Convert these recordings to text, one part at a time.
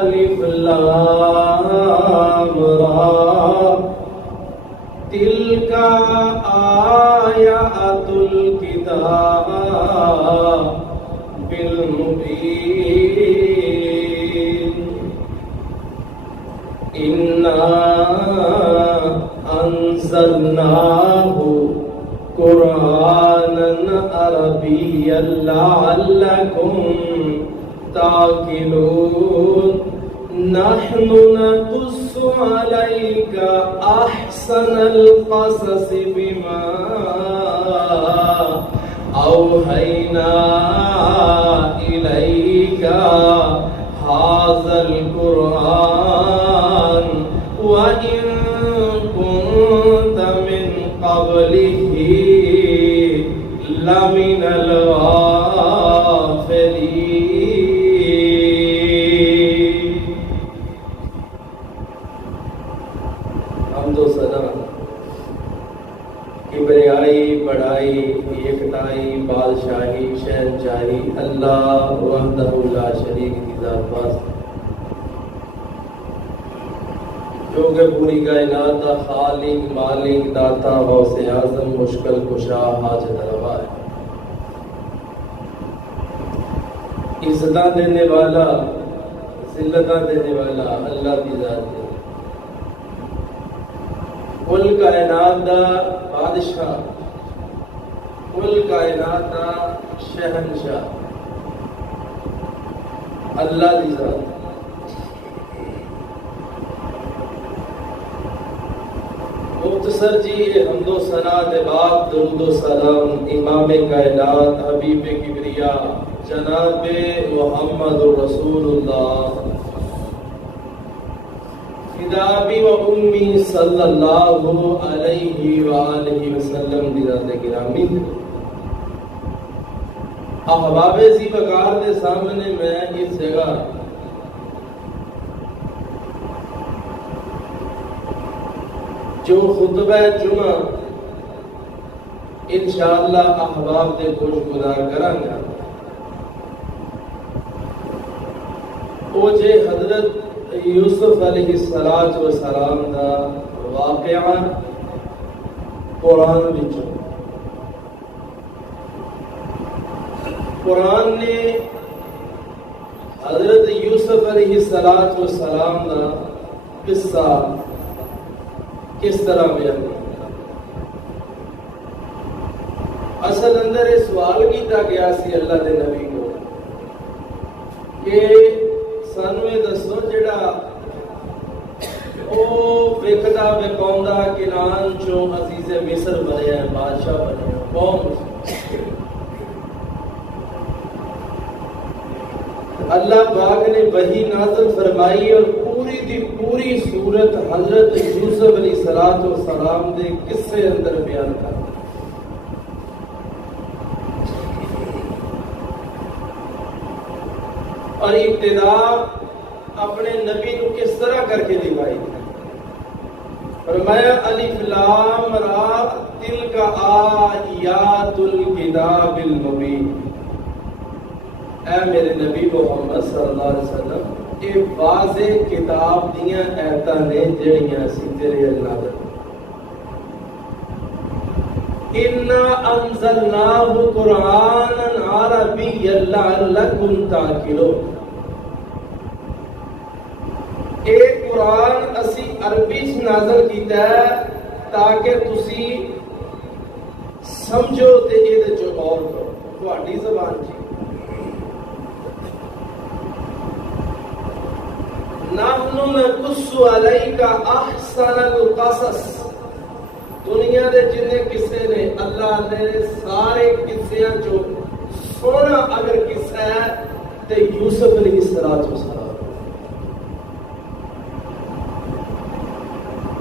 الف لام را تلک آیات الکتاب المبین انا انزلناہ قرآنا عربیا لعلکم تاکلون نحن نقص عليك أحسن القصص بما أوحينا إليك هذا القرآن وإن كنت من قبله لمن الغافلين. حمد و ثنا کبریائی بڑائی یکتائی بادشاہی شہنشاہی اللہ وحدہ لا شریک کی ذات واسطے جو کہ پوری کائنات کا خالق مالک داتا غوث اعظم مشکل کشا حاجت روا ہے. عزتاں دینے والا ذلتاں دینے والا اللہ کی ذات ہے. کل کائنات دا بادشاہ کل کائنات دا شہنشاہ اللہ کی ذات. مختصر جی یہ حمد و ثنا دے بعد درود و سلام امام کائنات حبیب کبریا جناب محمد رسول اللہ فدابی و امی صلی اللہ علیہ وآلہ وسلم دی ذات گرامی. احباب زی وقار دے سامنے میں اس جگہ جو خطبہ جمعہ انشاءاللہ احباب دے خوش گزار کریں گا وہ جے حضرت یوسف علیہ السلام دا واقعہ قرآن وچوں. قرآن نے حضرت یوسف علیہ السلام دا قصہ کس طرح بیان کیا. اصل اندر یہ سوال کیتا گیا سی اللہ دے نبی کو کہ سانو یہ دسو جڑا او ویکھدا ویکھوندا کنان چوں عزیز مصر بنیا ہے بادشاہ بنیا قوم اللہ پاک نے وحی نازل فرمائی اور پوری دی پوری صورت حضرت یوسف علیہ السلام دے قصے اندر بیان کر. اور ابتدا اپنے نبی کو کس طرح کر کے دکھائی. فرمایا الف لام را تلک آیات الکتاب المبین. اے میرے نبی محمد صلی اللہ علیہ وسلم یہ واضح کتاب دیاں آیتاں نے جڑیاں سی تیرے اللہ دے. انا انزلناہ قرآنا عربیا لعلکم تعقلون. اے قرآن اسی عربی سے نازل کیتا ہے تاکہ تسی سمجھو تے اے دے جو غور کرو. تہاڈی زبان جی نحن نقص علیک احسن القصص. دنیا دے جنے قصے نے اللہ نے سارے قصیاں جو سونا اگر قصہ ہے تے یوسف علیہ السلام.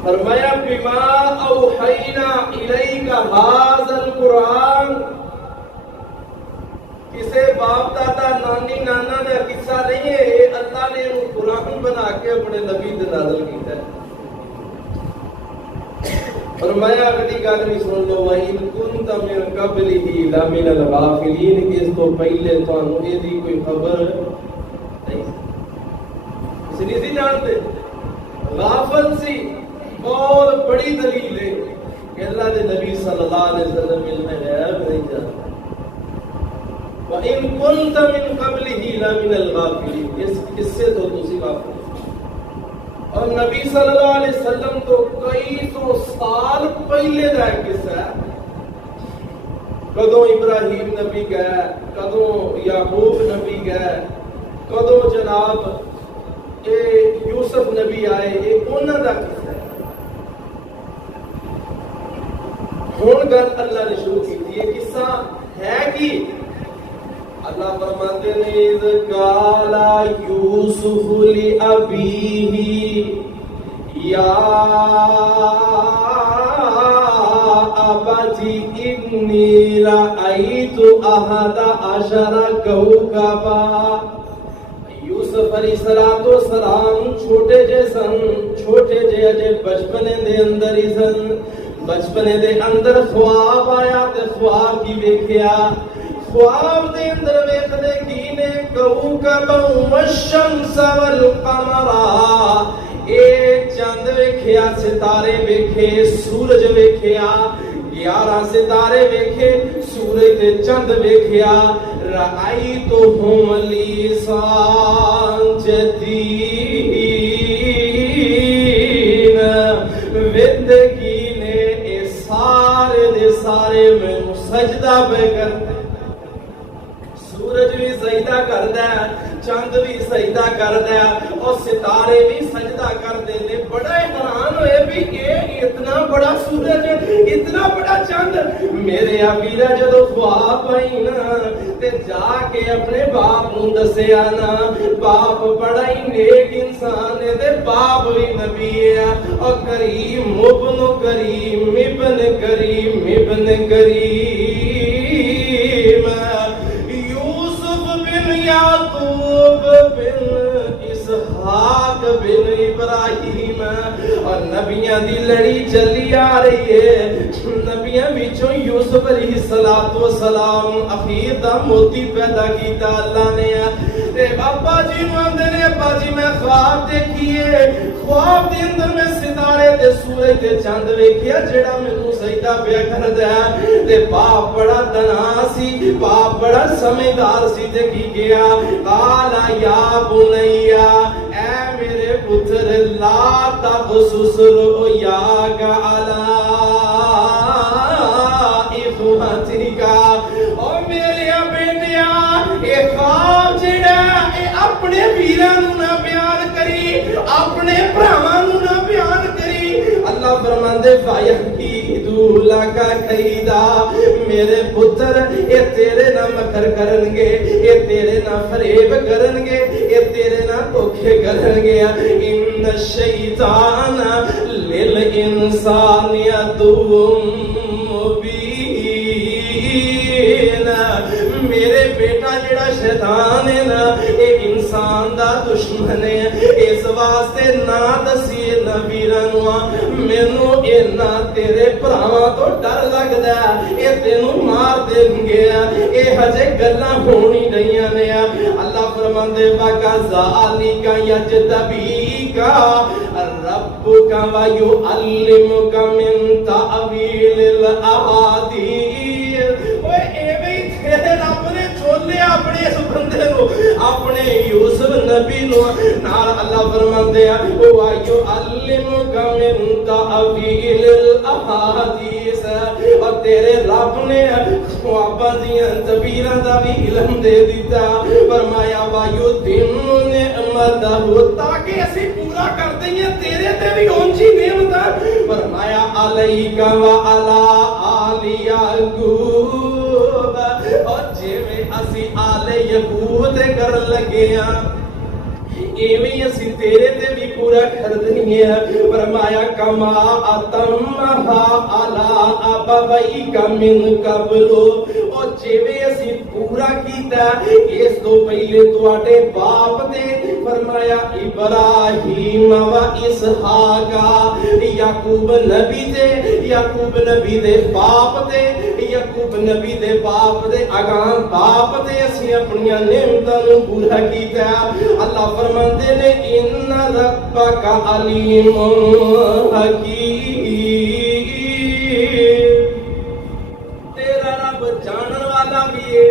فرمایا بما اوحینا الیک ھذا القرآن. کسے باپ دادا نانی نانا کا قصہ نہیں ہے, اللہ نے انہوں قرآن بنا کے اپنے نبی دے نازل کیتا ہے. فرمایا اگلی گل بھی سن لو, وَإِن كُنْتَ مِن قَبْلِهِ لَمِنَ الْغَافِلِينَ, کہ اس تو پہلے تانوں یہ دی کوئی خبر نہیں. تسی نہیں سی جانتے، غافل سی۔ اور بڑی دلیل ہے کہ اللہ دے نبی صلی اللہ علیہ وسلم علم غیب نہیں جانتے۔ وَإِن كُنْتَ مِن قَبْلِهِ لَمِنَ الْغَافِلِينَ، اس سے تو تسی غافل۔ اور نبی صلی اللہ علیہ وسلم تو کئی سو سال پہلے دا قصہ ہے، کدوں ابراہیم نبی گئے، کدوں یعقوب نبی گئے، کدوں جناب یوسف نبی آئے، یہ انہاں دا قصہ ہے۔ ہن گل اللہ نے شروع کی تھی، یہ قصہ ہے کہ اللہ فرماتے ہیں اذ قال یوسف لأبیہ یا ابت انی رأیت احد عشر کوکبا۔ یوسف علیہ السلام چھوٹے جے سن، چھوٹے جے اجے بچپنے دے اندر ہی سن، بچپنے دے اندر خواب آیا تے خواب کی ویکھیا، خواب دے اندر ویکھدے کی نے کوکبا والشمس والقمر، اے چاند ویکھیا، ستارے ویکھے، سورج ویکھیا، 11 ستارے ویکھے، سورج تے چاند ویکھیا، رأیتہم لی ساجدین، وندگی نے اے سارے دے سارے میں سجدہ پہ کرتے، سورج بھی سجدہ کردا ہے، چاند بھی سجدہ کردا ہے، اور ستارے بھی سجدہ کردے نے۔ بڑا حیران ہوئے بھی کہ اتنا بڑا سورج، اتنا بڑا چاند۔ میرے ابیرا جدو خواب آئی نا تے جا کے اپنے باپ نوں دسیا نا، باپ بڑا ہی نیک انسان ہے تے باپ بھی نبی ہے، اور کریم ابن کریم ابن کریم ابن کریم، یعقوب بن اسحاق بن ابراہیم، اور نبیاں دی لڑی چلی آ رہی ہے۔ نبیاں وچوں یوسف علیہ السلام اخیر دا موتی پیدا کیتا اللہ نے۔ تے ابا جی نوں آندے نے ابا جی میں خواب دیکھیے، خواب دے اندر میں ستارے تے سورج تے چاند ویکھیا جیڑا مینوں سجدہ پیا کردا ہے۔ تے باپ بڑا دنا سی، باپ بڑا سمجھدار سی، تے کی گیا قال یا بنیا، اے میرے پتر لا تقصص رؤیاک علی اخوتک، او میرے بیٹیا اے خواب جڑا اے اپنے ویراں نوں نہ بیان کری، اپنے بھراواں نوں نہ بیان کری۔ اللہ فرماندے فَيَحْكِيدُ لَكَ كَيْدًا، میرے پتر اے تیرے نہ مکر کرن گے، اے تیرے نہ فریب کرن گے، اے تیرے نہ دھوکے کرن گے۔ ان الشیطان للانسان عدو مبین، میرے بیٹا جڑا شیطان ہے نا اے انسان دا دشمن ہے، اس واسطے نہ دسیے نہ ویراں نوں، مینوں اینا تیرے بھراواں تو ڈر لگدا ہے، اے تینوں مار دین گے، اے ہجے گلاں ہونی رہیاں نے۔ اللہ فرماندے وَكَذَلِكَ يَجْتَبِيكَ رَبُّكَ وَيُعَلِّمُكَ مِن تَأْوِيلِ الْأَحَادِيثِ، اوے ایویں ہی تیرے رب نے چولے اپنے اس بندے نو، اپنے یوسف نبی نو نال اللہ فرماندے وَيُعَلِّمُكَ مِن تَأْوِيلِ الْأَحَادِيثِ، اور تیرے رب نے خواباں دیاں تعبیراں دا بھی علم دے دیتا۔ فرمایا وَيُتِمُّ نِعْمَتَهُ، تاکہ اسی پورا کر دیں تیرے تے بھی اونچی نعمت۔ فرمایا عَلَيْكَ وَعَلَىٰ آلِ یعقوب، اور جویں اسی آل یعقوب تے کرن لگے ہاں ایویں اسی تیرے تے بھی پورا کر دیں گے. فرمایا کما اتمھا علی ابویک من قبل, او جویں اسی پورا کیتا اس تو پہلے تواڈے باپ دے, فرمایا ابراہیم و اسحاق, یعقوب نبی دے, یعقوب نبی دے باپ دے, یعقوب نبی دے باپ دے اگاں باپ دے اسی اپنی نعمتاں نوں پورا کیتا. اللہ فرماندے نے ان ربک علیم حکیم, تیرا رب جانن والا بھی ہے,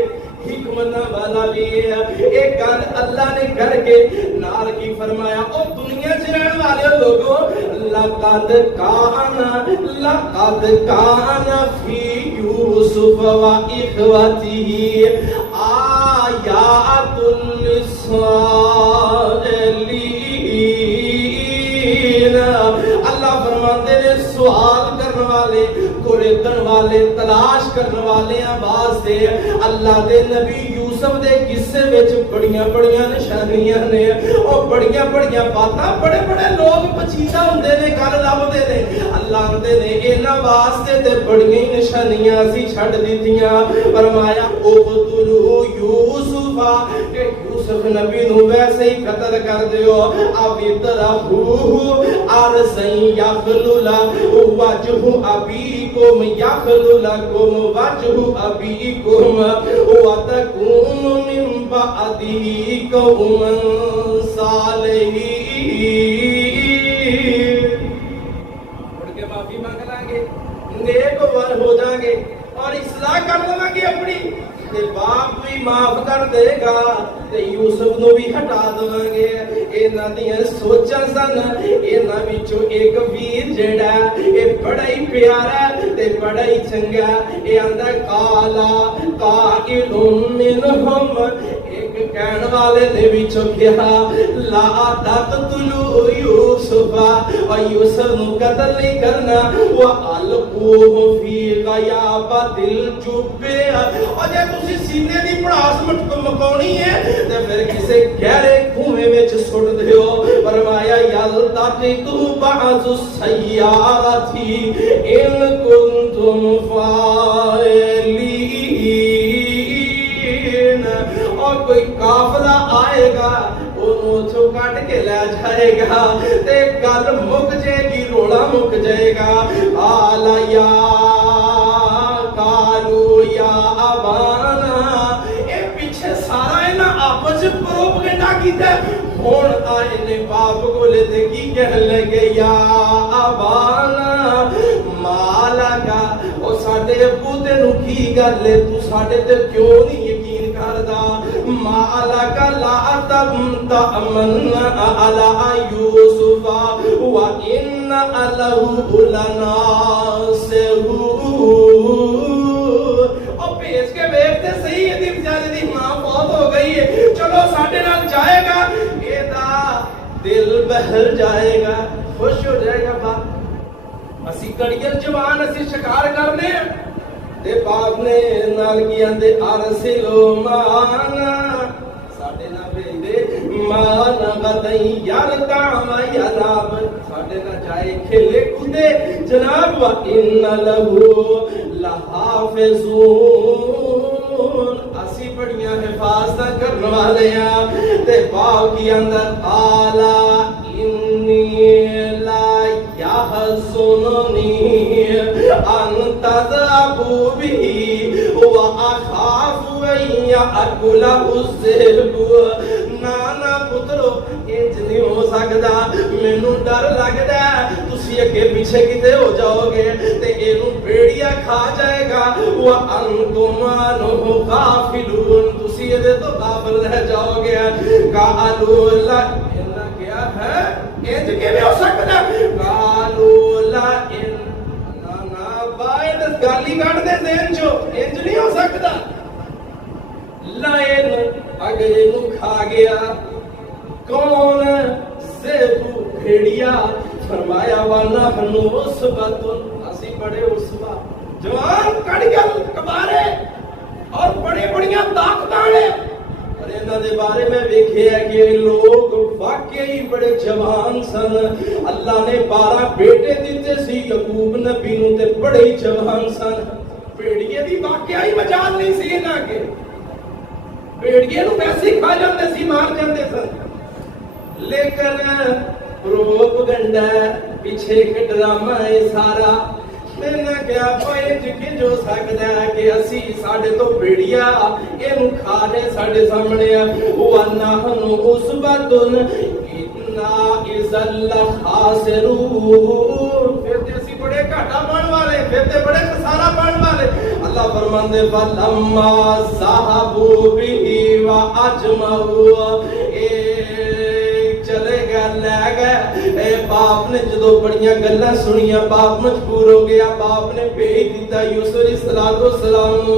حکمت والا بھی ہے. ایک گل اللہ نے کر کے نال کی فرمایا, او دنیا چ رہن والے لوگوں, لقد کان فی یوسف و اخوته آیات للسائلین. اللہ فرماتے ہیں سوال کرنے والے, کوریدن والے, تلاش کرنے والے واسطے اللہ دے نبی یوسف دے قصے وچ بڑیاں بڑیاں نشانیاں نے. او بڑیاں بڑیاں باتاں بڑے بڑے لوگ پچھیتا ہوندے نے, گل لبدے نے. اللہ آندے نے انہاں واسطے تے بڑیاں نشانیاں اسی چھڈ دتیاں. فرمایا اقتلوا یوسف, کہ یوسف نبی نو ویسے ہی قتل کر دیو. اب ادرہوہ ارضاً یخل وجہ ابیکم, یخل لکم وجہ ابیکم وتکون من بعدہ قوما صالحین. اٹھ کے معافی مانگ لیں گے, نیک ور ہو جائیں گے اور اصلاح کر لیں گے اپنی, تے باپ بھی معاف کر دے گا, تے یوسف نو بھی ہٹا دیں گے. انہاں دیاں سوچاں سن, انہاں وچوں ایک ویر جیڑا اے بڑا ہی پیارا تے بڑا ہی چنگا, اے آندا قالا قائل منہم, ایک کہن والے دے وچوں کہا لا تقتلوا یوسف, اور یوسف نو قتل نہیں کرنا. والقوہ فی غیابۃ الجب, اور جے تسی سینے دی پڑاس مکاونی ہے تے پھر کسے گہرے کنویں وچ سٹ دیو. فرمایا یلتقطوا بعض السیارۃ ان کنتم فاعلین, اور کوئی قافلہ آئے گا انہوں چھو کٹ کے لے جائے گا, تے گل مک جائے گی, روڑا مک جائے گا. قالا یا قالو یا ابانا, اے پیچھے سارا انہاں آپس پروپگنڈا کیتا. ہون آئے نے باپ کو لے تے کی کہنے لگے یا ابانا مالا کا, او ساڈے ابو تینوں کی گل ہے, تو ساڈے تے کیوں نہیں یقین کردا. مالا کا لا تأمن علی یوسف وَإِنَّ لَهُ لَنَاصِحُونَ. اور بھیج کے بیٹھتے صحیح ہے, دی بیچارے دی ماں بہت ہو گئی ہے, چلو ساڈے نال جائے گا, ایدا دل بہل جائے گا, خوش ہو جائے گا. بات اسی کڑیل جوان اسی شکار کرنے تے باپ نے نال کیا دے ارسلو مانا, ساڈے نال بھیج دے مانا غدئی یلقا و یلاب, ساڈے نال جائے کھیلے کودے جناب. وَإِنَّ لَهُ لَحَافِظُونَ, اسی بڑیاں حفاظتاں کرنے والے ہیں. تے باپ کی اندر قالا انی لا یحزننی ان تذهبوا به واخاف ان یاکلہ الذئب. نانا پترو انج نہیں ہو سکدا, مینوں ڈر لگدا تسی اگے پیچھے کتے ہو جاؤ گے تے اینوں بھیڑیا کھا جائے گا. وانتم عنہ غافلون, تسی دے تو غافل رہ جاؤ گے. قالوا لا, انہاں کیا ہے انج کیویں ہو سکدا. قالوا لا ان, نا باید گالی کٹ دے ذہن چو, انج نہیں ہو سکدا. لائن اگر اینوں کھا گیا کون, زیبو بھیڑیا. فرمایا وَنَحْنُ عُصْبَةٌ, اسی بڑے عصبہ جوان کڑگل کبارے اور بڑے بڑیاں طاقتاں نے, اور انہاں دے بارے میں ویکھیا کہ لوگ واقعی بڑے جوان سن. اللہ نے 12 بیٹے دیتے سی یعقوب نبی نوں تے بڑے جوان سن. بھیڑیے دی واقعی مجال نہیں سی انہاں کے. بھیڑیے نوں ویسے ہی کھا جاندے سی, مار جاندے سن. لیکن پروپگنڈا پیچھے ایک ڈرامہ ہے سارا. میں نے کیا پائے جی جو سکتا ہے کہ اسی ساڑھے تو بیڑیا یہ کھا لے ساڑھے سامنے وَنَحْنُ عُصْبَةٌ إِنَّا إِذًا لَخَاسِرُونَ. پھر تے اسی بڑے گھاٹا پان والے, پھر تے بڑے خسارہ پان والے. اللہ فرماندے فَلَمَّا ذَهَبُوا بِهِ وَأَجْمَعُوا, چلے گئے لے گئے. باپ نے جدو بڑیاں گلاں سنیاں باپ مجبور ہو گیا. باپ نے بھیج دیتا یوسف علیہ السلام نو.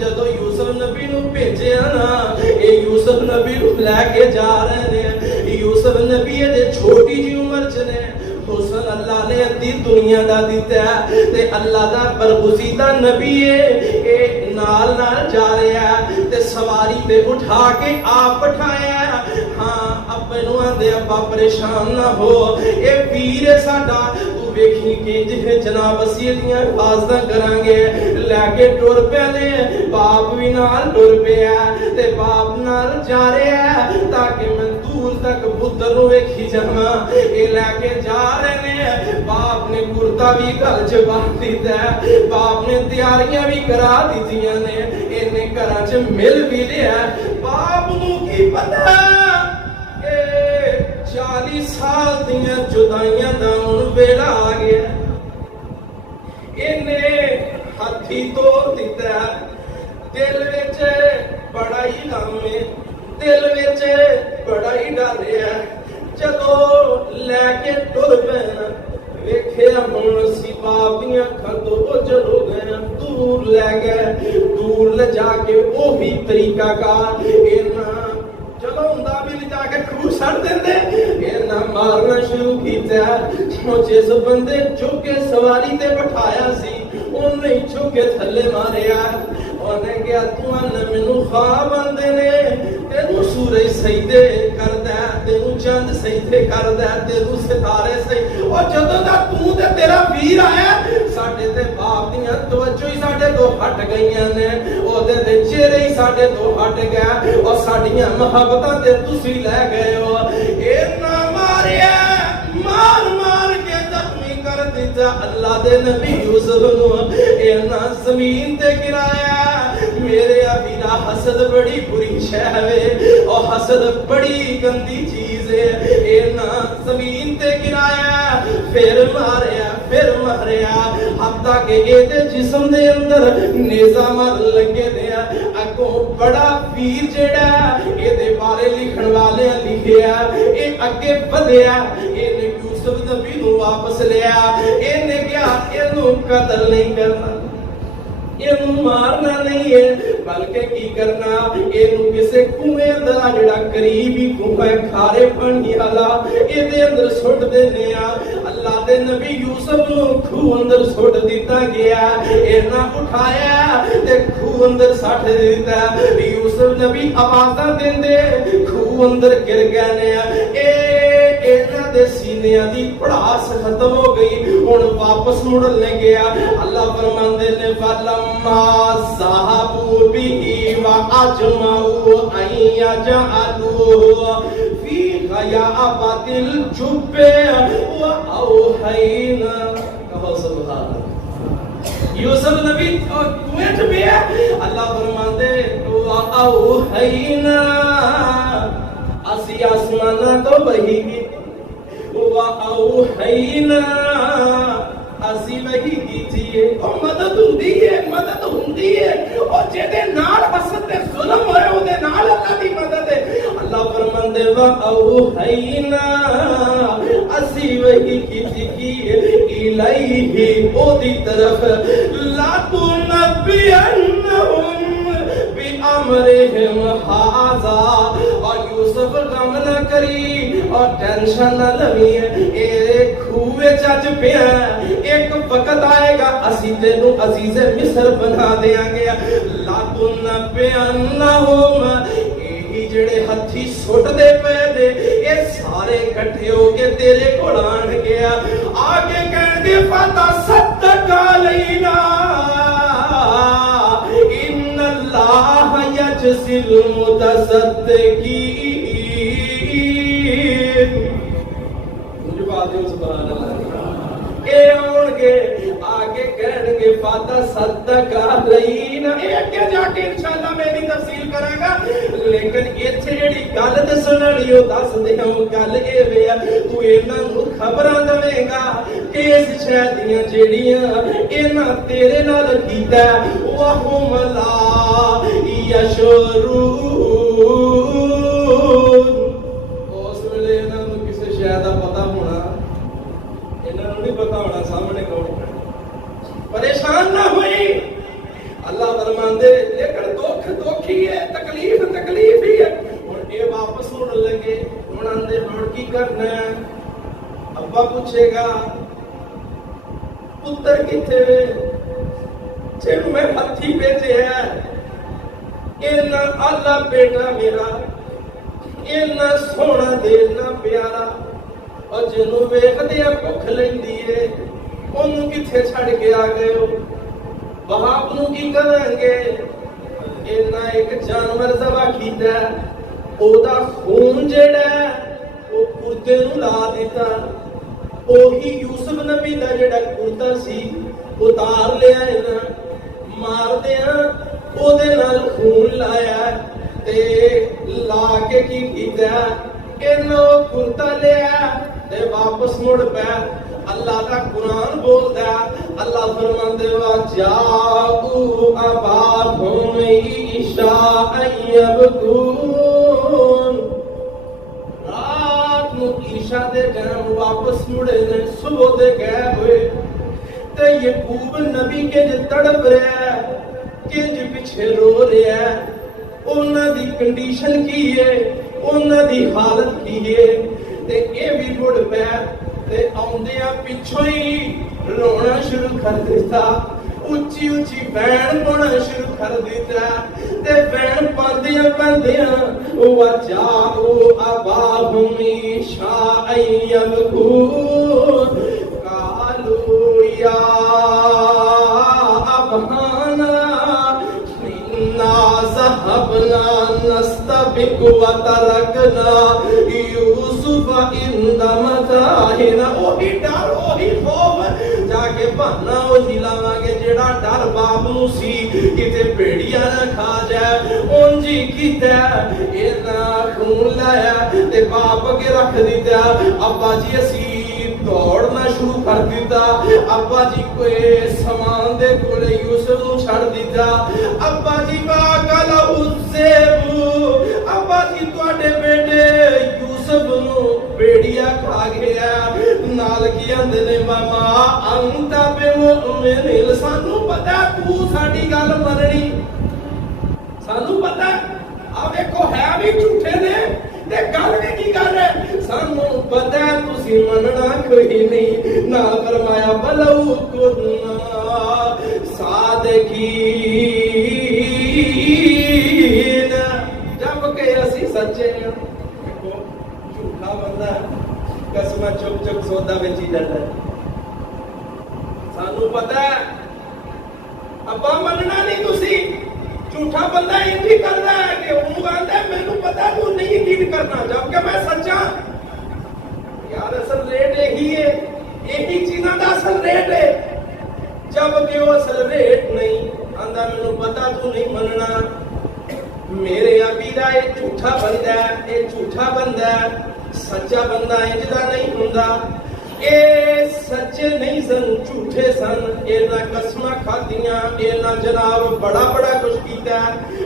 جدو یوسف نبی نو بھیجیا نا, اے یوسف نبی نو لے کے جا رہے ہیں. یوسف نبی دے چھوٹی جی عمر چ نے حسن اللہ نے ادھی دنیا دا دیتا ہے تے اللہ دا برگزیدہ نبی اے نال نال جا رہا ہے تے سواری تے اٹھا کے آپ بٹھایا ہے. ہاں اپنے نو آندے ابا پریشان نہ ہو, اے ویر ہے ساڈا, تو ویکھی کہ جے جناب اسی دیاں حفاظتاں کران گے. لے کے ٹر پے نے, باپ بھی نال ٹر پیا تے باپ نال جا رہا ہے تاکہ میں دور تک پتر نو ویکھی جاواں. اے لے کے جا رہے نے. باپ نے کرتا بھی گل چ باندھ دیتا ہے, باپ نے تیاریاں بھی کرا دیتیاں نے. اینے گھراں چ مل بھی لیا. باپ نو کی پتہ 40 سال دیاں جدائیاں دا ہن ویلا آ گیا. اینے ہاتھی توڑ دیتا ہے. دل وچ بڑا ہی غم ہے, دل وچ بڑا ہی ڈر ہے. جدو لے کے ٹر پے ویکھیا ہن سی باپ دیاں اکھاں تو اوجل ہو گئے. دور لے گئے, دور لے جا کے اوہی طریقہ کار چلو ہوندا بھی لے جا کے کھو سڑ دیندے. اینا مارنا شروع کیتا. جس بندے چک کے سواری تے بٹھایا سی انہیں ہی چک کے تھلے ماریا. انہیں کہا تو نے مینوں خواب آندے نے, تینوں سورج سجدے کردا ہے, تینوں چاند سجدے کردا ہے, تینوں ستارے سجدے. اور جدوں دا تو تے تیرا ویر آیا ساڈے تے باپ دیاں توجہ ہی ساڈے تو ہٹ گئیاں نے, او دے چہرے ہی ساڈے تو ہٹ گیا, اور ساڈیاں محبتاں تے تسی لے گئے ہو. اینا ماریا, مار مار کے زخمی کر دیتا. اللہ دے نبی یوسف نو اینا زمین تے گرایا. میرے ابیرا حسد بڑی بری شے ہے, اور حسد بڑی گندی چیز ہے. اینا زمین تے گرایا, پھر ماریا, پھر ماریا, حتیٰ کہ اے دے جسم دے اندر نیزہ مار لگے دیا. اگوں بڑا ویر جڑا اے دے بارے لکھن والے لکھیا, اے اگے بدیا. اے نے یوسف نبی نو واپس لیا. اے نے کیا اینو قتل نہیں کرنا, اینو مارنا نہیں ہے, بلکہ کی کرنا اینو کسے کنویں اندر جڑا قریبی کنواں کھارے پانی والا اے دے اندر سٹ دینے آ. اللہ دے نبی یوسف نو کھو اندر سٹ دیتا گیا. اینا اٹھایا تے کھو اندر سٹ دیتا. یوسف نبی آوازاں دیندے کھو اندر گر گئے نے. اینا دے سینیاں دی پڑاس ختم ہو گئی. ہن واپس مڑن لگیا. اللہ فرماندے نے فلما ذهبوا به واجمعوا ان يجعلوه في غيابة الجب واوحينا. کہو سبحان اللہ. یوسف نبی کنویں چ پیا. اللہ فرماندے واوحینا, اسی آسماناں تو وحی کی. واوحینا, اسی وحی کی تھی. اور مدد ہوندی ہے, مدد ہوندی ہے. اور جدے نال حسد تے ظلم ہوئے او دے نال اللہ دی مدد ہے. اللہ فرماندے واوحینا, اسی وحی کی تھی کی الیہ, او دی طرف. لا تنبئنہم بِأَمْرِهِمْ هَذَا, اور یوسف غم نہ کری اور ٹینشن نہ لوی. اے کھوے چچ پیا, ایک وقت آئے گا اسی تینوں عزیز مصر بنا دیاں گے. لا تنبئنہم, یہی جڑے ہتھی سٹ دے پے نے اے سارے کٹھے ہو کے تیرے کول آن گیا آگے کہن گے فتصدق علینا ان اللہ یجزی المتصدقین مجھے بات ہے سبحان اللہ اے آن گے آگے کہن گے فتصدق علینا اے اگے جا کے انشاءاللہ میں بھی تفصیل کراں گا لیکن ایتھے جڑی گل تے سننی او دس دیاں گل اے وے تو انہاں نوں خبراں دے گا کہ اس شے دیاں جڑیاں انہاں تیرے نال کیتا وہم لا یشعرون اس ویلے انہاں نوں کسے شے دا پتہ ہونا انہاں نوں نہیں پتہ ہونا سامنے کون ہے پریشان نہ ہوئی اللہ فرماندے لیکن دکھ ہی ہے تکلیف ہی ہے ہن اے واپس مڑ لگے ہن اندے ہن کی کرنا ہے ابا پوچھے گا پتر کتے وے جب میں ہتھی بھیجے ہے اینا اللہ بیٹا میرا اینا سونا دینا پیارا اور جنوں ویکھدے بھوک لیندی ہے اونوں کتھے چھڑ کے آ گئے ہو باپ نو کی کریں گے اینا ایک جانور ذبح کیتا ہے او دا خون جڑا ہے او کتے نو لا دیتا اوہی یوسف نبی دا جڑا کتا سی اتار لیا اینا مار دیا او دے نال خون لایا تے لا کے کی کیتا ہے اینا کتا لیا تے واپس مڑ پہ اللہ کا قرآن بولتا ہے اللہ فرماندے وا جاؤ اباہم عشاء یبکون رات نو عشاء دے ٹائم واپس مڑے نے صبح دے گئے ہوئے تے یعقوب نبی کے جو تڑپ رہا ہے کہ جو پیچھے رو رہا ہے انہاں دی کنڈیشن کی ہے انہاں دی حالت کی ہے تے اے بھی مڑ پہ تے آندیاں پچھوں ہی رونا شروع کر دیتا اچھی اچھی بین پانا شروع کر دیتا تے بین پاندیاں وجاؤ اباہم عشاء یبکون قالوا یا ابانا انا ذهبنا نستبق وتركنا یوسف عند متاعنا وہی ڈر وہی خوف جا کے بہانا وہی لاواں گے جڑا ڈر باپ نو سی کتے بھیڑیا نہ کھا جائے اون جی کیتا اینا خون لایا تے باپ کے رکھ دیتا ابا جی اسی دوڑنا شروع کر دیتا ابا جی کوئی سامان دے کولے یوسف نو چھڑ دیتا ابا جی باقل حسیبو ابا جی تواڈے بیٹے یوسف نو بیڑیا کھا گیا نال کی اندے نے ماما انت بمؤمن سانو پتہ تو ساڈی گل مننی سانو پتہ آ ویکھو ہے بھی جھوٹے نے تے گل بھی کی گل ہے سانو پتہ تسی مننا کوئی نہیں نہ فرمایا بلو کنا صادقین جب کہ اسی سچے ہیں جھوٹا بندہ قسم چپ چپ سودا بیچی جاتا ہے سانو پتہ ہے ابا مننا نہیں تسی جھوٹا بندہ انہی کر رہا ہے کہ وہ آتا ہے میں نے پتا تو نہیں یقین کرنا جبکہ میں سچا یار اصل ریٹ یہی ہے یہی چیزاں دا اصل ریٹ ہے جبکہ وہ اصل ریٹ نہیں آندا میں نے پتا تو نہیں مننا میرے ابی دا یہ جھوٹا بندہ ہے یہ جھوٹا بندہ ہے سچا بندہ انجدا نہیں ہوندا اے سچے نہیں سن جھوٹے سن اینا قسماں کھادیاں اینا جناب بڑا بڑا کچھ کیتا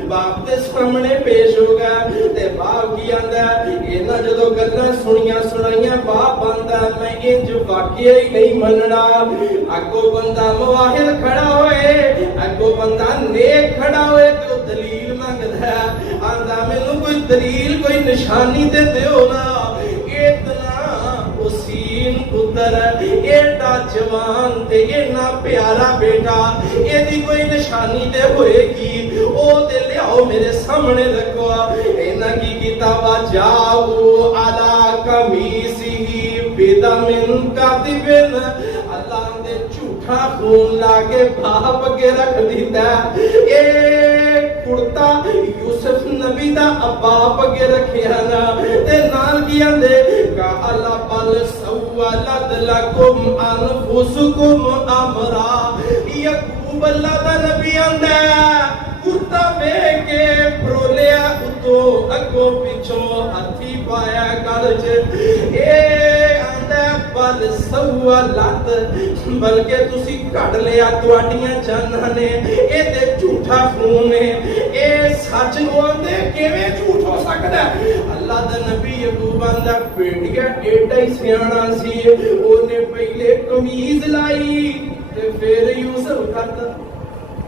باپ دے سامنے پیش ہو گیا تے باپ کی آندا اینا جدو گلاں سنیاں سنائیاں باپ آندا میں انج واقعہ ہی نہیں مننا اگو بندہ مواہد کھڑا ہوئے اگو بندہ نیک کھڑا ہوئے تو دلیل مانگدا آندا مینوں کوئی دلیل کوئی نشانی تے دیو نا اتنا حسین پتر ایڈا جوان تے اینا پیارا بیٹا ایدی کوئی نشانی تے ہوئے گی او دے لیاؤ میرے سامنے رکھو. انہاں کی کتابہ جاؤ علی قمیصہ بدم کاذب. اللہ دے جھوٹا خون لا کے بھاپ کے رکھ دیتا. اے کرتا یوسف نبی دا باپ کے رکھیا نا تے نال کی آندے کا اللہ بل سولت لکم انفسکم امرا. یعقوب اللہ دا نبی آندا کرتا وے کے پرولیا اتو اگوں پیچھوں ہاتھی پایا گل چ. اے آندا بل سولت بلکہ تسی کڈ لیا تواڈیاں جاناں نے. اے تے جھوٹا خون ہے. اے سچ ہوندے کیویں جھوٹ ہو سکدا ہے؟ اللہ دا نبی یعقوب آندا بیٹیا ایڈا ہی سیاںا سی اونے پہلے قمیض لائی تے پھر یوسف کرتا.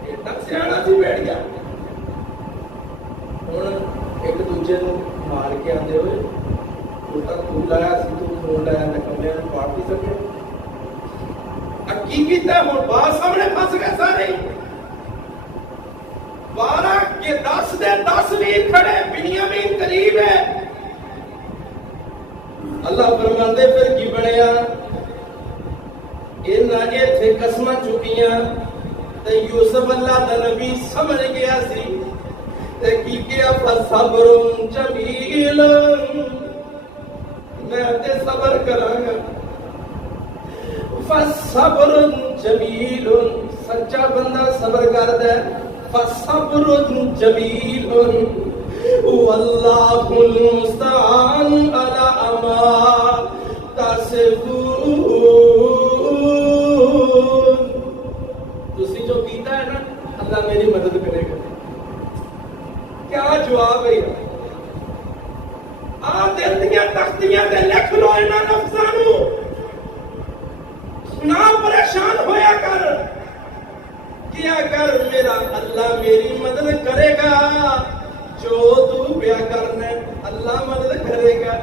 ایڈا سیاںا سی بیٹیا. ہن ایک دوجے نوں مار کے آندے ہوئے تو لایا سی تو خون لایا تے کمے نوں پاٹ نہیں سکے. کی کیتا ہن بات سامنے پھس گئے سارے. 12 کے 10 دے 10 ویر کھڑے. بنیامین قریب ہے. اللہ فرماندے پھر کی بنیا. انہاں ایتھے قسماں چکیاں تے یوسف اللہ دا نبی سمجھ گیا سی تے کی کیا فصبر جمیل. میں تے صبر کراں گا. فصبر جمیل. سچا بندہ صبر کردا ہے. فصبر جمیل واللہ المستعان علی ما تصفون. تسی جو کیتا ہے نا اللہ میری مدد کرے گا. کیا جواب ہے؟ آ دل دیاں تختیاں تے لکھ لو انہاں لفظاں نوں. نہ پریشان ہویا کر. کیا کر میرا اللہ میری مدد کرے گا. جو تو بیا کرنا اللہ مدد کرے گا.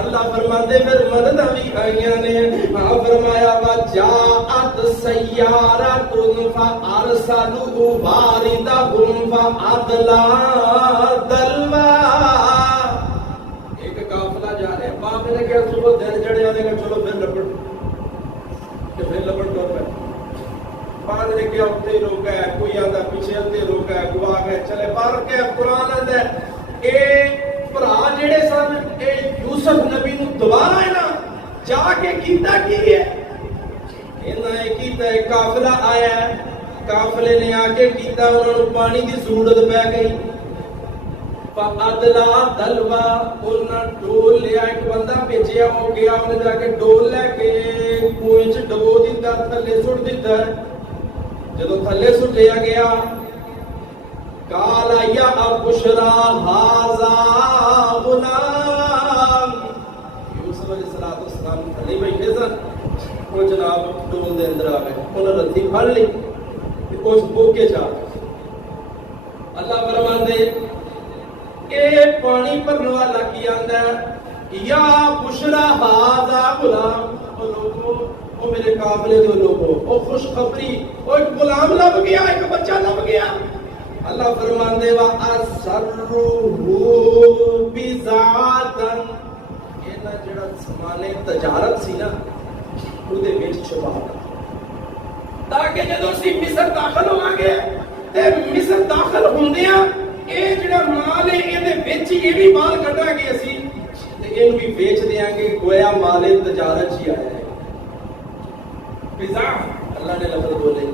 اللہ فرماتے پھر مدد بھی آئیاں نے. ہاں فرمایا وجاءت سیارۃ فارسلوا واردہم فادلی دلوا. ایک قافلہ جا رہا ہے. باپ نے کہا صبح دن چڑھیا نے کہا چلو پھر لپٹ کہ پھر لپٹ کر پہ. بعد نے کیا اتنے روکا ہے. کوئی آدھا پیچھے اتنے روکا ہے. کوئی آگے چلے باہر کے قرآن آتا ہے. اے بھرا جڑے سن اے یوسف نبی نو دوبارہ ہے نا جا کے کیتا کی ہے. انہاں نے کیتا ہے قافلہ آیا ہے. قافلے نے آ کے کیتا. انہوں نے پانی دی ضرورت پہ گئی. فادلا دلوا. انہاں ڈول لیا. ایک بندہ بھیجیا ہو گیا. انہیں جا کے ڈول لے کے کنویں چ ڈبو دیتا. تھلے سٹ دیتا ہے. جدو تھلے سٹیا گیا قال یا بشرا ھذا غلام. یوسف علیہ السلام تھلے بیٹھے سن. وہ جناب ڈول دے اندر آ گئے. انہوں نے رسی پھڑ لی. اس بوکے چا اللہ فرماندے اے پانی بھرنے والا کی آندا ہے یا بشرا ھذا غلام. او لوگوں او میرے قافلے دے لوگوں او خوشخبری او ایک غلام لب گیا. ایک بچہ لب گیا. اللہ فرماندے وا اسرہ بذاتن. اینا جڑا سامان تجارت سی نا او دے وچ چھپا تاکہ جدوں اسی مصر داخل ہوواں گے تے مصر داخل ہوندیاں اے جڑا مال ہے اے دے وچ یہ بھی مال کڈا گے اسی تے اینو بھی بیچ دیاں گے. گویا مال تجارت ہی آیا ہے. بذا اللہ نے لفظ بولے.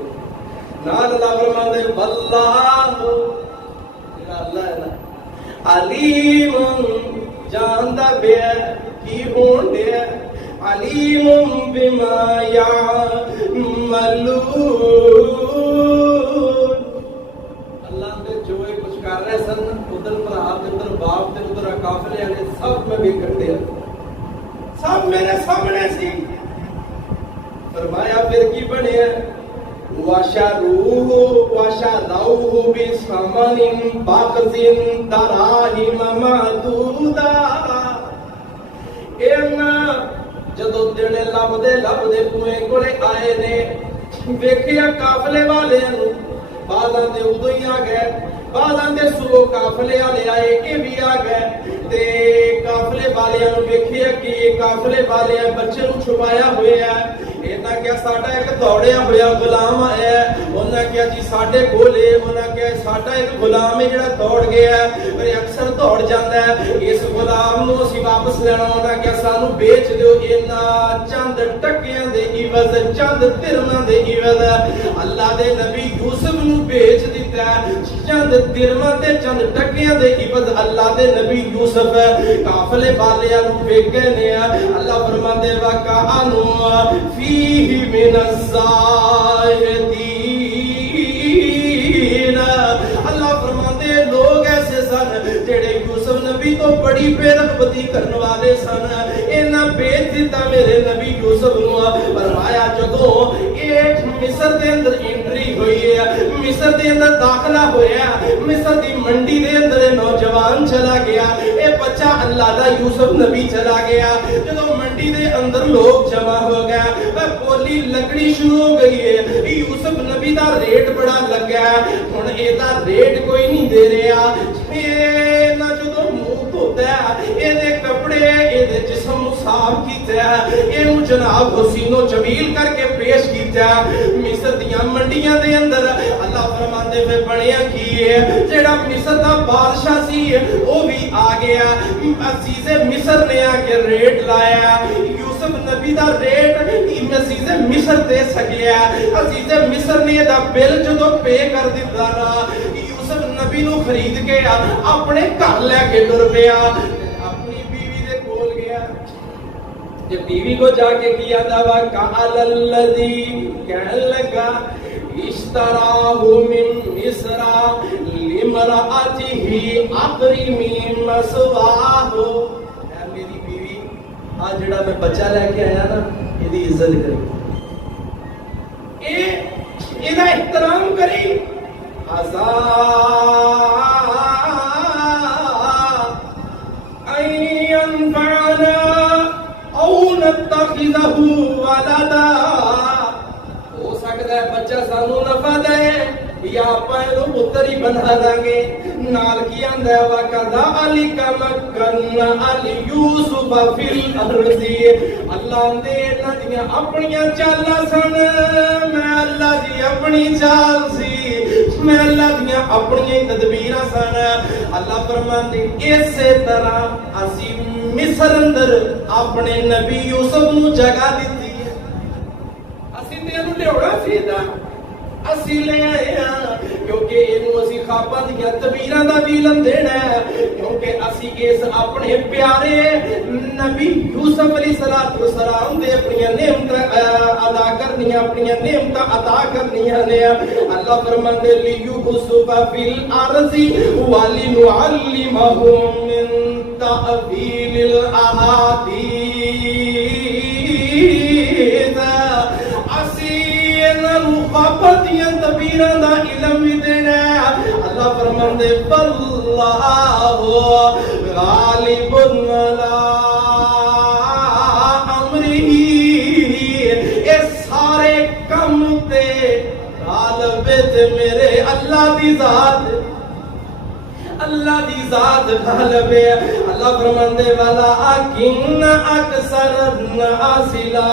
نال اللہ فرماندے واللہ جڑا اللہ ہے نا علیم جاندا بے کی ہون دے. علیم بما یعملون. اللہ نے جو کچھ کر رہے سن ادھر بھرا ادھر باپ تے ادھر قافلے والے سب میں بھی کٹے. سب میرے سامنے سی. فرمایا پھر کی بنیا وَشَرُوهُ وَشَرَوْهُ بِثَمَنٍ بَخْسٍ دَرَاهِمَ مَعْدُودَةٍ. جدو دن لبدے کنویں کولے آئے نے ویکھیا قافلے والے نوں. بعضاں دے ادو ہی آ گئے. بعد آندے سو قافلے والے آئے یہ بھی آ گئے تے قافلے والے ویکھیا کہ یہ قافلے والے بچے نو چھپایا ہوا ہے انہاں کیا ساڈا ایک دوڑیا ہوا غلام آیا ہے انہاں کیا جی ساڈے کولے انہاں کیا ساڈا ایک غلام ہے جڑا دوڑ گیا ہے پر اکثر دوڑ جاندا ہے اس غلام نو اسی واپس لینا انہاں کیا سانو بیچ دیو انہاں چند ٹکیاں دے عوض چند درہماں دے عوض اللہ دے نبی یوسف نو بیچ دیتا ہے چند درہماں تے چند ٹکیاں دے عوض اللہ دے نبی یوسف قافلے والے نو ویکھ گئے نے اللہ فرماندے وکانو فیہ من الزاہدین اللہ فرماندے لوگ ایسے سن جڑے یوسف نبی تو بڑی بے رغبتی کرنے والے سن انہاں بیچ دیتا میرے نبی یوسف نو فرمایا جدوں ایک مصر دے اندر انٹری ہوئی ہے مصر دے اندر داخلہ ہویا مصر دی منڈی دے اندر نوجوان چلا گیا اے بچہ اللہ دا یوسف نبی چلا گیا جدوں منڈی دے اندر لوگ جمع ہو گیا بولی لگنی شروع ہو گئی ہے یوسف نبی دا ریٹ بڑا لگا ہے ہن اے دا ریٹ کوئی نہیں دے رہا اے نہ جدوں منہ دھوتا ہے اے دے کپڑے اے دے جسم صاف کیتا ہے اے نو جناب حسین و جمیل کر کے پیش کیتا ہے مصر دیاں منڈیاں دے اندر اللہ فرماندے پہ بڑیا کی ہے جڑا مصر دا بادشاہ سی او بھی آ گیا عزیز مصر نے آ کے ریٹ لایا یوسف نبی دا ریٹ عزیز مصر دے سکیا عزیز مصر نے دا بل جدو پے کر دیتا نا یوسف نبی نو خرید کے اپنے گھر لے کے ٹر پیا اپنی بیوی دے کول گیا جب بیوی کو جا کے کیا دعویٰ قال الذی کہنے لگا اشتراہ من مصر لامرأته اکرمی مثواہ اے میری بیوی آج جڑا میں بچہ لے کے آیا نا یہ دی عزت کرے یہ دا احترام کری عزا ان ينفعنا او نتخذہ ولدا ہو سکتا ہے بچہ سانو نفع دے یا پہلو پتر ہی بنا دیں گے نال کی آندہ ہے وَكَذَلِكَ مَكَّنَّا لِيُوسُفَ فِي الْأَرْضِ اللہ نے نجیاں اپنیاں چالا سن میں اللہ دی اپنی چال سی میں اللہ دیاں اپنی تدبیرہ سن اللہ فرماندے اسی طرح اسی مصر اندر اپنے نبی یوسف نو جگہ دیتی ہے اسی تینوں لیوڑا سیدھا اسی لے آئے ہیں کیونکہ انہوں اسی خواباں دیا تبیراں دا بھی علم دینا ہے کیونکہ اسی اس اپنے پیارے نبی یوسف علیہ السلام دے اپنی نعمت ادا کرنیاں اپنی نعمت عطا کرنیاں نے اللہ فرماندے لیوسف فی الارض ولنعلمہ من تأویل الاحادیث مخابتیاں تبیران دا علم بھی دینا اللہ فرماندے واللہ غالب علی امرہ اس سارے کم تے غالب تے میرے اللہ دی ذات اللہ دی ذات غالب ہے اللہ فرماندے ولکن اکثر الناس لا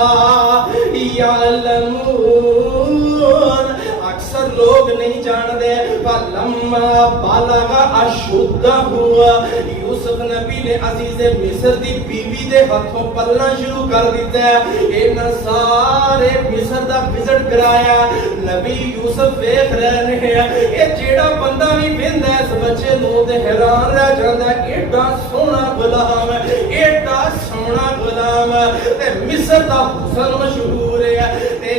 یعلمون اکثر لوگ نہیں جان دے فلما بلغ اشدہ ہوا یوسف نبی نے عزیز مصر دی بیوی دے ہاتھوں پلنا شروع کر دیتا ہے ان سارے مصر دا وزٹ کرایا نبی یوسف ویکھ رہے ہیں اے جیڑا بندہ بھی ویندا ہے اس بچے نو تے حیران رہ جاندا ہے ایڈا سونا غلام ہے ایڈا سونا غلام تے مصر دا حسن مشہور ہے تے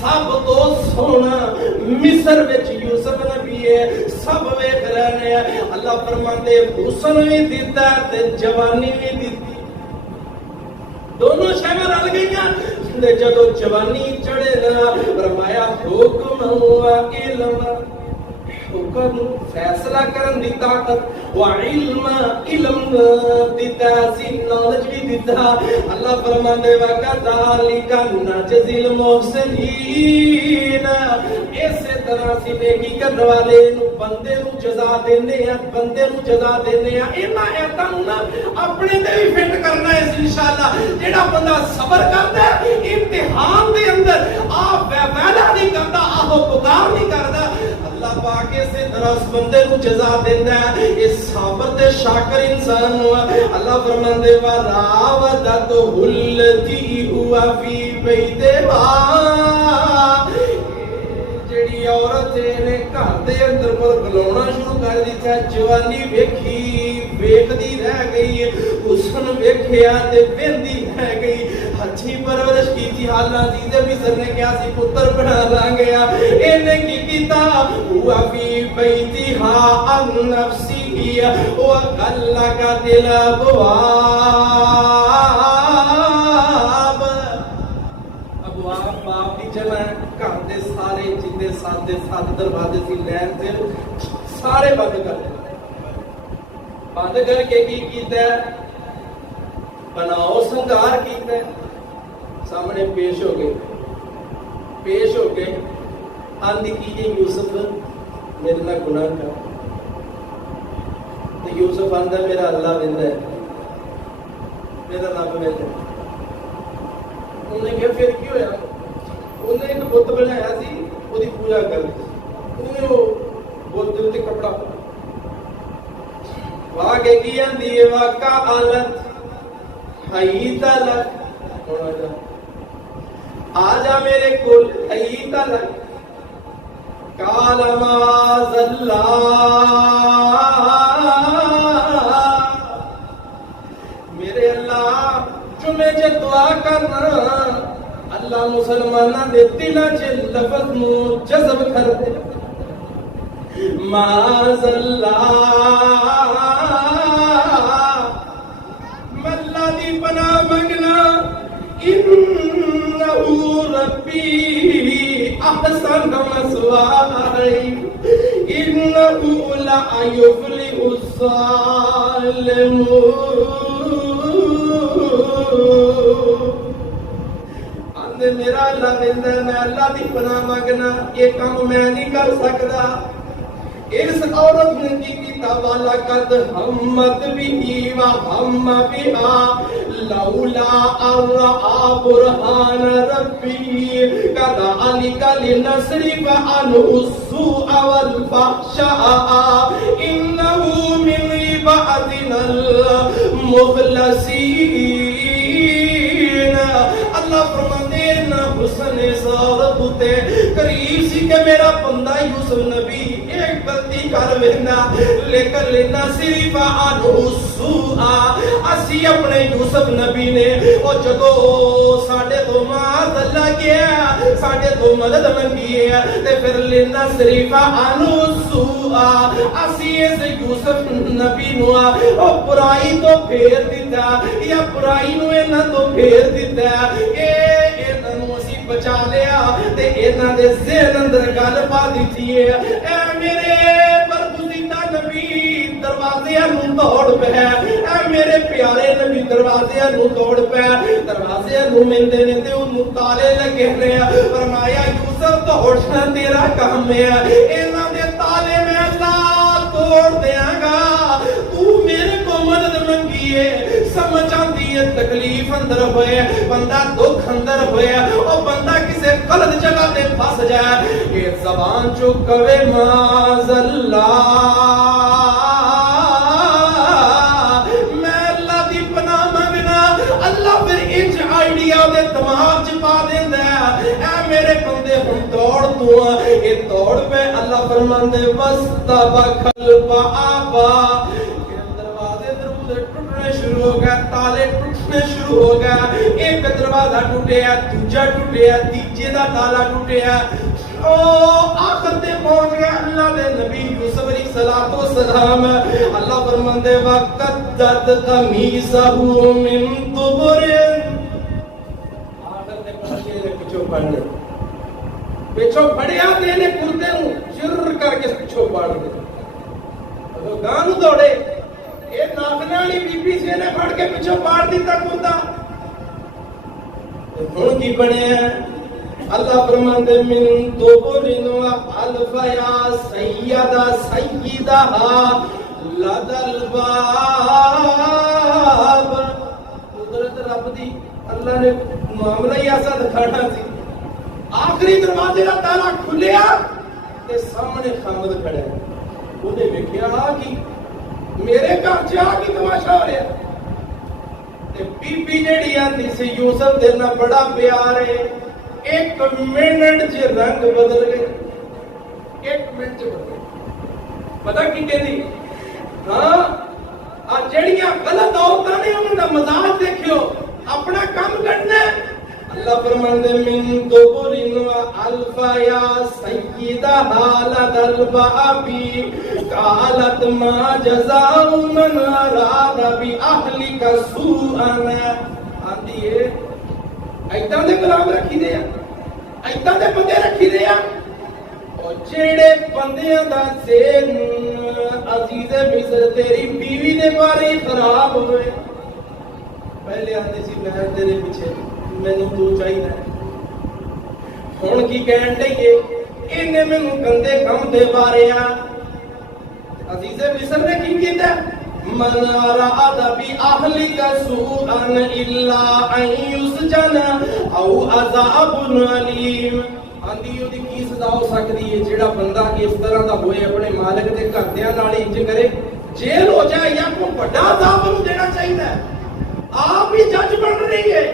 سب تو سونا مصر وچ یوسف نبی ہے سب ویکھ رہے ہیں اللہ فرماندے حسن بھی دیتا تے جوانی بھی دیتی دونوں شہر رل گئیاں جدو جوانی چڑھے نا فرمایا حکم ہوا علم حکم فیصلہ کرن دی طاقت و علم دی تحصیل نالج بھی دیتا اللہ اللہ فرماندے وَكَذَلِكَ نَجْزِي الْمُحْسِنِينَ اسی طرح سی نیکی کرنے والے بندے نو جزا دینے ہیں بندے نو جزا دینے ہیں انہاں ایتاں نو اپنے تے بھی فٹ کرنا ہے انشاءاللہ جیڑا بندہ صبر کردا ہے امتحان دے اندر آپ ویلا نہیں کردا آہو پکار نہیں کردا اللہ پاک سے طرح اس بندے کو جزا دینا ہے اس صابر تے شاکر انسان ہوا اللہ فرماندے وَرَاوَدَتْهُ الَّتِي هُوَ فِي بَيْتِهَا جیڑی عورت نے گھر دے اندر پر بلاونا شروع کر دتا جوانی ویکھی ویکھدی رہ گئی حسن ویکھیا تے ویندی رہ گئی اچھی پرورش کیتی حالاں عزیز مصر نے کیا سی پتر بنا لاں گیا اینے کی کیتا ہوا فی بیتھا عن نفسی وغلق الابواب ابواب باب دی جمع گھر دے سارے جندے سات دروازے سی لین تے سارے بند کر دے بند کر کے کی کیتا ہے بناؤ سنگار کیتا ہے سامنے پیش ہو گئے آندھی کیجئے یوسف میرے نہ گناہ کر تو یوسف آندھا میرا اللہ ویندا ہے میرا رب ویندا ہے انہوں نے کہا پھر کی ہویا انہوں نے ایک بت بنایا سی وہ دی پوجا کرنی انہوں نے وہ بت دے تے کپڑا واہ کے کی آندھی ہے واقع آلت حییتا لک آجا میرے کل حییتا لک قال معاذ اللہ میرے اللہ جمعے جے دعا کرنا اللہ مسلمانہ دے دلہ جے لفظ نو جذب کر دے معاذ اللہ ملا دی بنا مگنا انہو ربی احسن مسوائی انہو لا یفلح الظالمون اندے میرا اللہ ویندا میں اللہ دی پناہ مانگنا یہ کام میں نہیں کر سکدا اس عورت نے کی توالا قد ہمت بھی و ہم بها لولا ارعا برہان ربی کذالک لنصرف عنه السوء والفحشاء انه من عبادنا المخلصین اللہ فرماتے ہیں حسن صورت تے قریب سی کہ میرا بندہ یوسف نبی ایک غلطی کر ویندا لیکن لینا صرف عنہ السوء اسی اپنے یوسف نبی نے او جدو ساڈے تو معاذ اللہ گیا ساڈے تو مدد منگی ہے تے پھر لینا صرف عنہ السوء اسی اس یوسف نبی نو او برائی تو پھیر دیتا یا برائی نو انہاں تو پھیر دیتا اے انہاں نو اسی بچا لیا تے انہاں دے ذہن اندر گل پا دتی ہے اے میرے برگزیدہ نبی دروازے نو توڑ پے اے میرے پیارے نبی دروازے نو توڑ پے دروازے نو مندے نے تے اونوں تالے لگے نے فرمایا یوسف توڑنا تیرا کام ہے انہاں دے تالے میں اللہ توڑ دیاں گا تو میرے کو مدد منگی ہے سمجھ آندی ہے تکلیف اندر ہوئے بندہ دکھ اندر ہوئے اور بندہ کسے غلط جگہ تے پھنس جائے یہ زبان چکوے معاذ اللہ میں اللہ دی پناہ مانگنا اللہ پھر انج آئیڈیا دے دماغ چ پا دیندا ہے اے میرے بندے ہن دوڑ تو اے دوڑ پہ اللہ فرماندے وستبقل بابا شروع ہو گیا تالے ٹوٹنے شروع ہو گیا ایک دروازہ ٹوٹیا دوجا ٹوٹیا تیجے دا تالا ٹوٹیا او آخر تے پہنچ گیا اللہ دے نبی یوسف علیہ السلام اللہ فرماندے وقدت قمیصہ من دبر آخر تے پہنچے پیچھے پڑ لے پیچھے پڑیا تے نے کرتے نو چر کر کے پیچھے پڑ دے گانو دوڑے یہ ناخنے والی بی بی سی نے پھڑ کے پیچھے پاڑ دیتا کرتا ہن کی بنیا اللہ فرماندے من دوبرن و الفیا سیدہ لدل باب. قدرت رب دی اللہ نے معاملہ ہی ایسا دکھانا سی. آخری دروازے کا تالا کھلیا تے سامنے خامد کھڑا ہے. انہیں ویکھیا کہ میرے گھر چ آ کے تماشا ہو رہا. بی بی جیڑی آندی سی یوسف دے نال بڑا پیار ہے. ایک منٹ چ رنگ بدل گئے. ایک منٹ چ بدل گئے. پتہ کی کہندی ہاں آ جڑیاں غلط عورتاں نے انہاں دا مزاج دیکھیو اپنا کام کرنا. اللہ فرماندے من دوبرن و الفا یا سیدہ حالت البابی قالت ما جزاء من اراد باہلک سوءا. آندی ہے ایداں دے کلام رکھی دے ایداں دے بندے رکھی دے اور جڑے بندیاں دا ذہن عزیز مصر تیری بیوی دے بارے خراب ہوئے. پہلے آندی سی میں تیرے پیچھے مینوں تو چاہیے. ہن کی کہن لئیے انہیں مینوں گندے کم دے بارے عزیز مصر نے کی کیتا من اراد باہلک سوءا الا ان یسجن او عذاب علیم. آندی دی کی سزا ہو سکتی ہے جڑا بندہ اس طرح دا ہوئے اپنے مالک دے گھردیاں نال انج کرے جیل ہو جائے یا کوئی بڑا عذاب انہوں دینا چاہیے. آپ ہی جج بن رہی ہے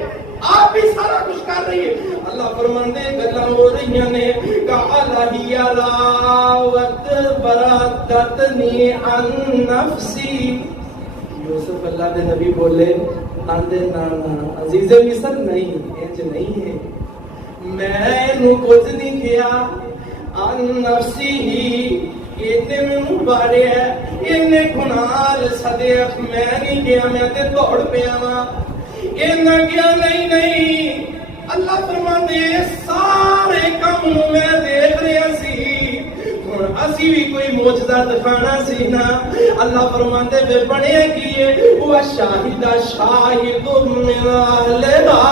آپ ہی سارا کچھ کر رہی ہے. اللہ فرماندے گلاں ہو رہی نے قال ہی راوت براتنی عن نفسی. یوسف اللہ دے نبی بولے آندے نا عزیز مصر نہیں انج نہیں ہے میں نو کچھ نہیں کیا عن نفسی ہی اتنے میں مبارے ہے انہیں گناہ صدیق میں نہیں کیا میں تے دوڑ پیا ماں انہیں کیا نہیں. اللہ فرماندے سارے کام میں دیکھ رہا سی ہن اسی بھی کوئی معجزہ دکھانا سی نا. اللہ فرماندے بے بنے کیے وہ شاہد من اہلہا.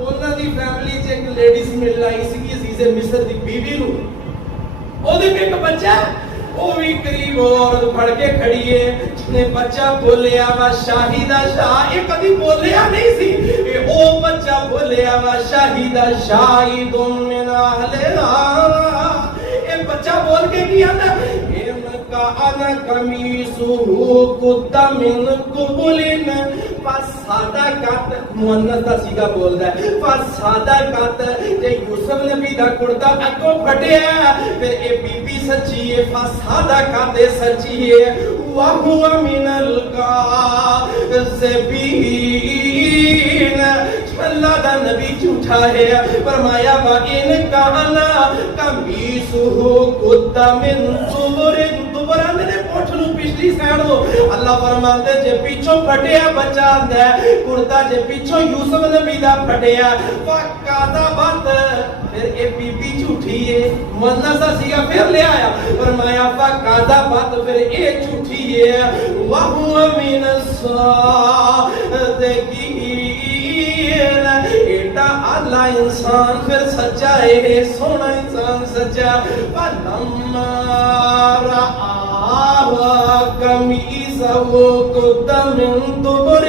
انہاں دی فیملی چ ایک لیڈیز مل آئی سی عزیز مصر دی بیوی نو. او دے ایک بچہ وہ بھی قریب اور پڑھ کے کھڑی ہے جس نے بچہ بولیا وا شاہدہ شاہ. یہ کبھی بولیا نہیں سی او بچہ بولیا وا شاہدہ شاہد من اہلہا. یہ بچہ بول کے کیا نا ان کا انا قمیصہ قد من قبل فصدقت. مؤنث دا صیغہ بولدا ہے فصدقت. جے یوسف نبی دا کرتا اگوں پھٹیا پھر اے بی بی سچی ہے فصدقت سچی ہے وہو من الکاذبین. اللہ دا نبی جھوٹا ہے. فرمایا وا ان کا انا قمیصہ قد من قبل. دوبارہ میں نے پوچھ لوں پچھلی سائڈ دو. اللہ فرماتے جے پیچھوں پھٹیا بچہ آندا ہے کرتا جے پیچھوں یوسف نبی دا پھٹیا فقذبت. پھر اے بی بی جھوٹی ہے مؤنث سیغہ پھر لے آیا فرمایا فقذبت پھر اے جھوٹی ہے وہو من الصادقین. ایڈا اعلی انسان پھر سچا ہے سونا انسان سچا. فلما رآہ قمیصہ قد من دبر.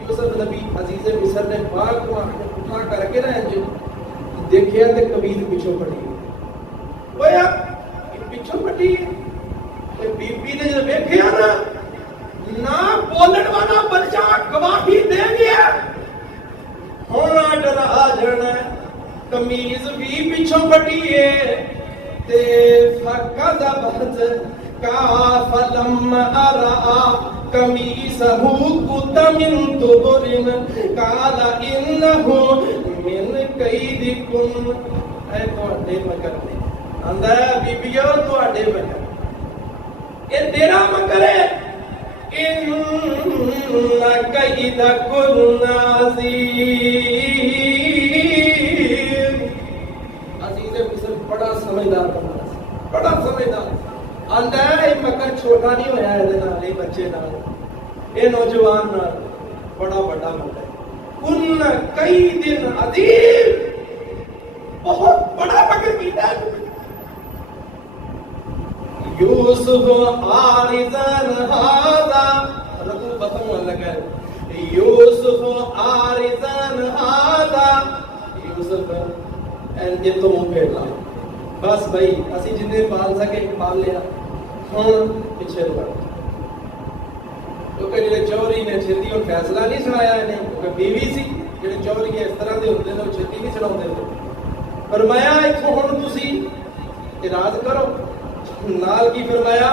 یوسف نبی عزیز مصر نے پاک کو اٹھا کر کے نا جو دیکھیا تے قمیض پیچھوں پھٹی. وہ یار پیچھوں پھٹی بی بی نے جب دیکھیا نا بولن والا بچہ گواہی دے گیا ہونا ڈرا جانا. قمیض بھی پیچھوں پھٹی ہے تے فقذبت کا فلما رآ قمیصہ قد من دبر قال انہ من کیدکم. اے تواڈے مکر نے آندا بیبیو تواڈے مکر اے تیرا مکر ہے. ان کیدکن عظیم. عزیز مصر بڑا سمجھدار بندہ بڑا سمجھدار. آندا ہے مکر چھوٹا نہیں ہویا اے نال اے بچے نال اے نوجوان نال. بڑا بڑا مطلب کن کئی دن عظیم، بہت بڑا مگر پیتا ہے یوسف عارضاً ہاذا، رکو ختم ہونے لگا ہے یوسف عارضاً ہاذا، یوسف یہ تو منہ پھیرنا بس بھائی اسی جنہیں پال سکے پال لیا، ہوں پیچھے بڑھ کیونکہ جڑے چوری نے چھتی اور فیصلہ نہیں سنایا ہے نہیں، کیونکہ بیوی سی جڑے چوری اس طرح دے ہوتے ہیں وہ چھتی نہیں سناؤندے تھے۔ فرمایا اتھوں ہن تسی اراد کرو، نال کی فرمایا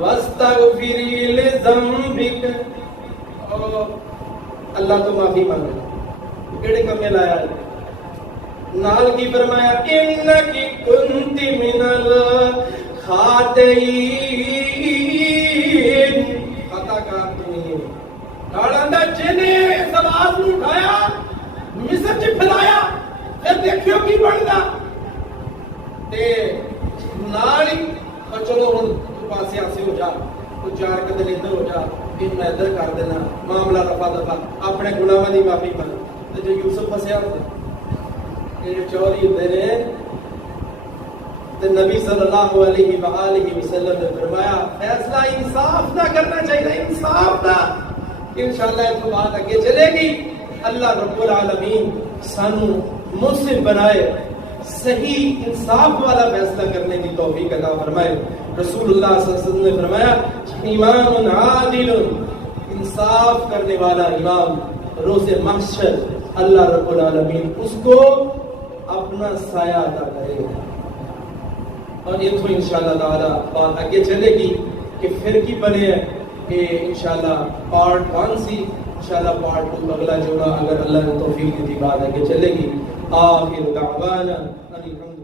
وَاسْتَغْفِرِي لِذَنبِكَ، اللہ تو معافی مانگے کیڑے کمے لایا ہے، نال کی فرمایا اِنَّكِ كُنْتِ مِنَ الْخَاطِئِينَ، خطا کار تمہیں کاڑاندہ جنہیں اس آواز نے اٹھایا مصر چ پھیلایا پھر دیکھیو کی بندا تے نال ہی چلو ہوں پاسے آسے ہو جا، تو چار قدم ادھر ہو جا، پھر میں ادھر کر دینا، معاملہ رفع دفع، اپنے گناہاں دی معافی مانگ۔ تے جو یوسف پھسیا ہوتا یہ چوری ہوتے نے تے نبی صلی اللہ علیہ وآلہ وسلم نے فرمایا فیصلہ انصاف دا کرنا چاہیے، انصاف دا، انشاءاللہ اس کو بات آگے چلے گی۔ اللہ رب العالمین سانو منصف بنائے، صحیح انصاف والا فیصلہ کرنے کی توفیق عطا فرمائے۔ رسول اللہ صلی اللہ علیہ وسلم نے فرمایا امام عادل، انصاف کرنے والا امام روز محشر اللہ رب العالمین اس کو اپنا سایہ عطا کرے گا۔ اور یہ تو انشاءاللہ تعالی بات آگے چلے گی کہ پھر کی بنے ہے کہ انشاءاللہ پارٹ 1 سی، انشاءاللہ پارٹ 2 اگلا جو اگر اللہ نے توفیق دی بات آگے چلے گی۔ آخر دعوانا الحمد